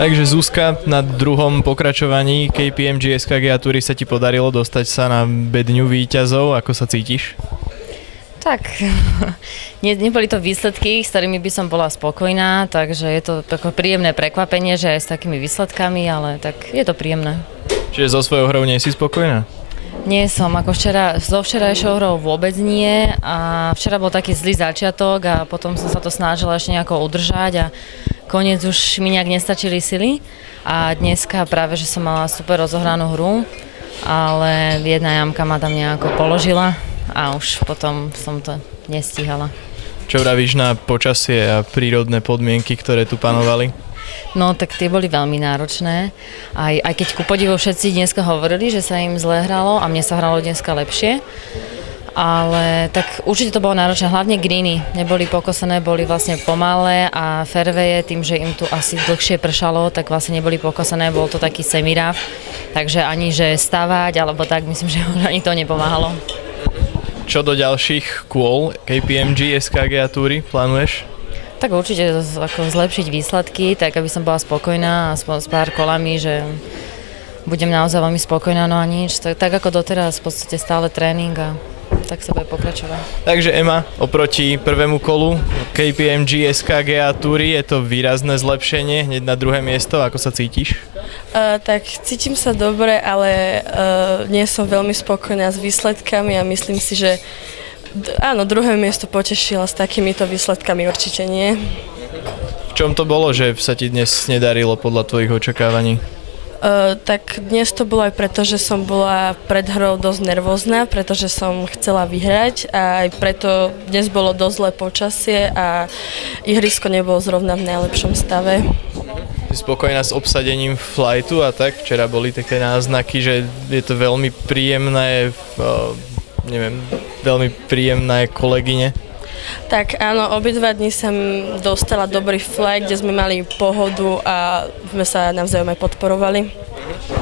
Takže Zuzka, na druhom pokračovaní KPMG SKG túry sa ti podarilo dostať sa na bedňu víťazov. Ako sa cítiš? Tak, neboli to výsledky, s ktorými by som bola spokojná, takže je to také príjemné prekvapenie, že aj s takými výsledkami, ale tak je to príjemné. Čiže so svojou hrou nie si spokojná? Nie som, ako so včerajšou hrou vôbec nie a včera bol taký zlý začiatok a potom som sa to snažila ešte nejako udržať a koniec už mi nejak nestačili sily a dneska práve, že som mala super rozohranú hru, ale jedna jamka ma tam nejako položila a už potom som to nestíhala. Čo vravíš na počasie a prírodné podmienky, ktoré tu panovali? No tak tie boli veľmi náročné. Aj keď ku podivu všetci dneska hovorili, že sa im zle hralo a mne sa hralo dneska lepšie. Ale tak určite to bolo náročné, hlavne greeny neboli pokosené, boli vlastne pomalé a fairwaye, tým, že im tu asi dlhšie pršalo, tak vlastne neboli pokosené, bol to taký semiráv. Takže ani že stavať, alebo tak, myslím, že ani to nepomáhalo. Čo do ďalších kôl KPMG SKG túry plánuješ? Tak určite ako zlepšiť výsledky, tak aby som bola spokojná aspoň s pár kolami, že budem naozaj veľmi spokojná, no a nič. Tak ako doteraz, v podstate stále tréning a tak sa bude pokračovať. Takže Ema, oproti prvému kolu KPMG SKG túry je to výrazné zlepšenie, hneď na druhé miesto. Ako sa cítiš? Tak cítim sa dobre, ale nie som veľmi spokojná s výsledkami a myslím si, že áno, druhé miesto potešila, s takýmito výsledkami určite nie. V čom to bolo, že sa ti dnes nedarilo podľa tvojich očakávaní? Tak dnes to bolo aj preto, že som bola pred hrou dosť nervózna, pretože som chcela vyhrať a aj preto dnes bolo dosť zlé počasie a ihrisko nebolo zrovna v najlepšom stave. Si spokojná s obsadením flightu a tak? Včera boli také náznaky, že je to veľmi príjemné, veľmi príjemné kolegyne. Tak áno, obidva dni som dostala dobrý flight, kde sme mali pohodu a sme sa navzájom aj podporovali.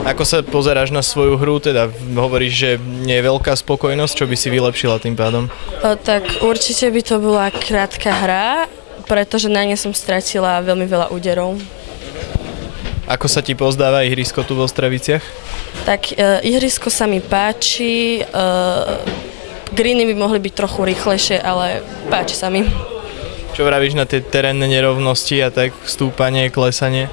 Ako sa pozeráš na svoju hru? Teda hovoríš, že nie je veľká spokojnosť, čo by si vylepšila tým pádom? Tak určite by to bola krátka hra, pretože na nej som stratila veľmi veľa úderov. Ako sa ti pozdáva ihrisko tu v Ostraviciach? Tak ihrisko sa mi páči, greeny by mohli byť trochu rýchlejšie, ale páči sa mi. Čo vravíš na tie terénne nerovnosti a tak stúpanie, klesanie?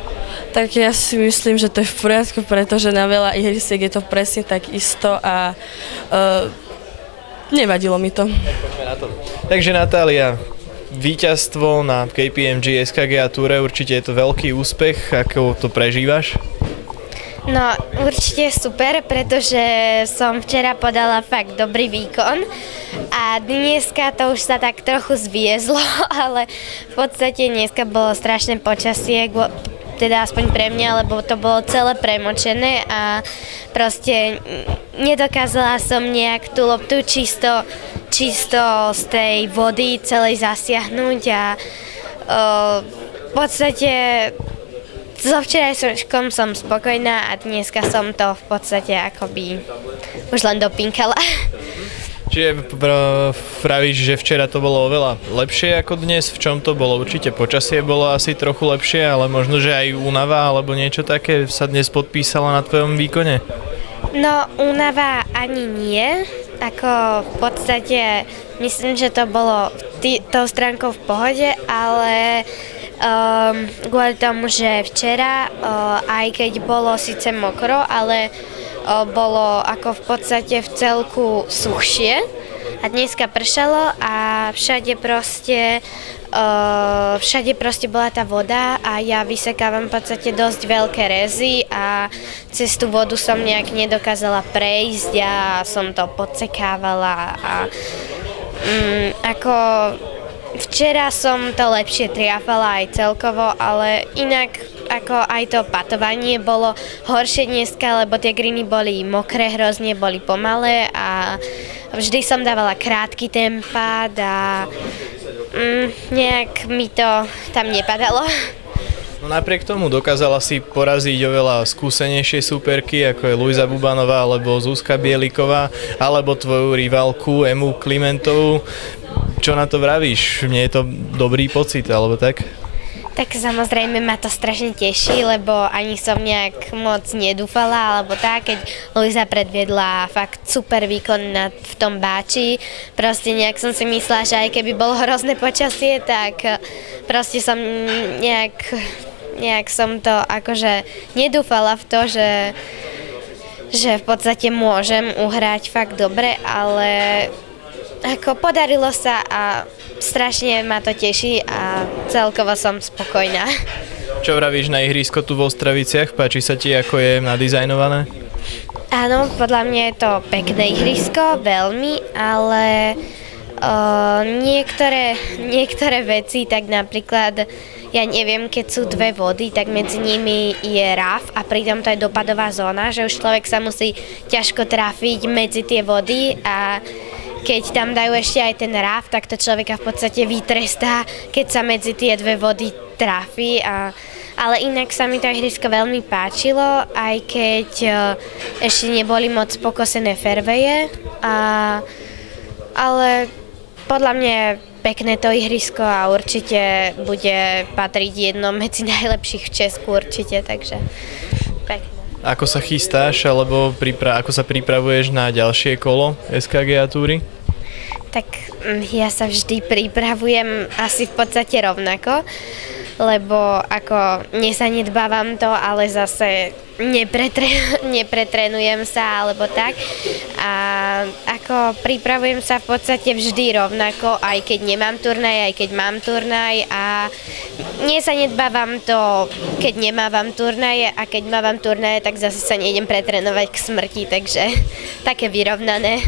Tak ja si myslím, že to je v poriadku, pretože na veľa ihrisiek je to presne tak isto a nevadilo mi to. Poďme na to. Takže Natália, víťazstvo na KPMG SKG túre, určite je to veľký úspech. Ako to prežívaš? No, určite super, pretože som včera podala fakt dobrý výkon a dneska to už sa tak trochu zviezlo, ale v podstate dneska bolo strašné počasie, teda aspoň pre mňa, lebo to bolo celé premočené a proste nedokázala som nejak tú loptu čisto z tej vody celej zasiahnuť a v podstate so včerajškom som spokojná a dneska som to v podstate akoby už len dopinkala. Čiže pravíš, že včera to bolo oveľa lepšie ako dnes? V čom to bolo? Určite počasie bolo asi trochu lepšie, ale možno, že aj únava alebo niečo také sa dnes podpísala na tvojom výkone? No, únava ani nie. Ako v podstate myslím, že to bolo tou stránkou v pohode, ale kvôli tomu, že včera, aj keď bolo síce mokro, ale bolo ako v podstate v celku suchšie a dneska pršalo a všade proste bola tá voda a ja vysekávam v podstate dosť veľké rezy a cez tú vodu som nejak nedokázala prejsť a som to podsekávala a ako včera som to lepšie triafala aj celkovo, ale inak ako aj to patovanie bolo horšie dneska, lebo tie greeny boli mokré, hrozne boli pomalé a vždy som dávala krátky tempád a nejak mi to tam nepadalo. No napriek tomu dokázala si poraziť oveľa skúsenejšie súperky, ako je Luisa Bubanová, alebo Zuzka Bieliková, alebo tvoju rivalku Emu Klimentovú. Čo na to vravíš? Nie je to dobrý pocit, alebo tak? Tak samozrejme ma to strašne teší, lebo ani som nejak moc nedúfala, alebo tak, keď Luisa predviedla fakt super výkon v tom báči. Proste nejak som si myslela, že aj keby bolo hrozné počasie, tak proste som nejak som to akože nedúfala v to, že v podstate môžem uhrať fakt dobre, ale ako podarilo sa a strašne ma to teší a celkovo som spokojná. Čo vravíš na ihrisko tu v Ostraviciach? Páči sa ti, ako je nadizajnované? Áno, podľa mňa je to pekné ihrisko, veľmi, ale niektoré veci, tak napríklad, ja neviem, keď sú dve vody, tak medzi nimi je raf a pritom to je dopadová zóna, že už človek sa musí ťažko trafiť medzi tie vody a keď tam dajú ešte aj ten raf, tak to človeka v podstate vytrestá, keď sa medzi tie dve vody trafí. Ale inak sa mi to ihrisko veľmi páčilo, aj keď ešte neboli moc pokosené fairwaye. Ale podľa mňa je pekné to ihrisko a určite bude patriť jedno medzi najlepších v Česku určite, takže pekné. Ako sa chystáš, alebo ako sa pripravuješ na ďalšie kolo SKG túry? Tak ja sa vždy pripravujem asi v podstate rovnako, lebo ako nesanedbávam to, ale zase nepretrenujem sa alebo tak. A ako pripravujem sa v podstate vždy rovnako, aj keď nemám turnaj, aj keď mám turnaj a nesanedbávam to, keď nemávam turnaje a keď mávam turnaje, tak zase sa nejdem pretrenovať k smrti, takže také vyrovnané.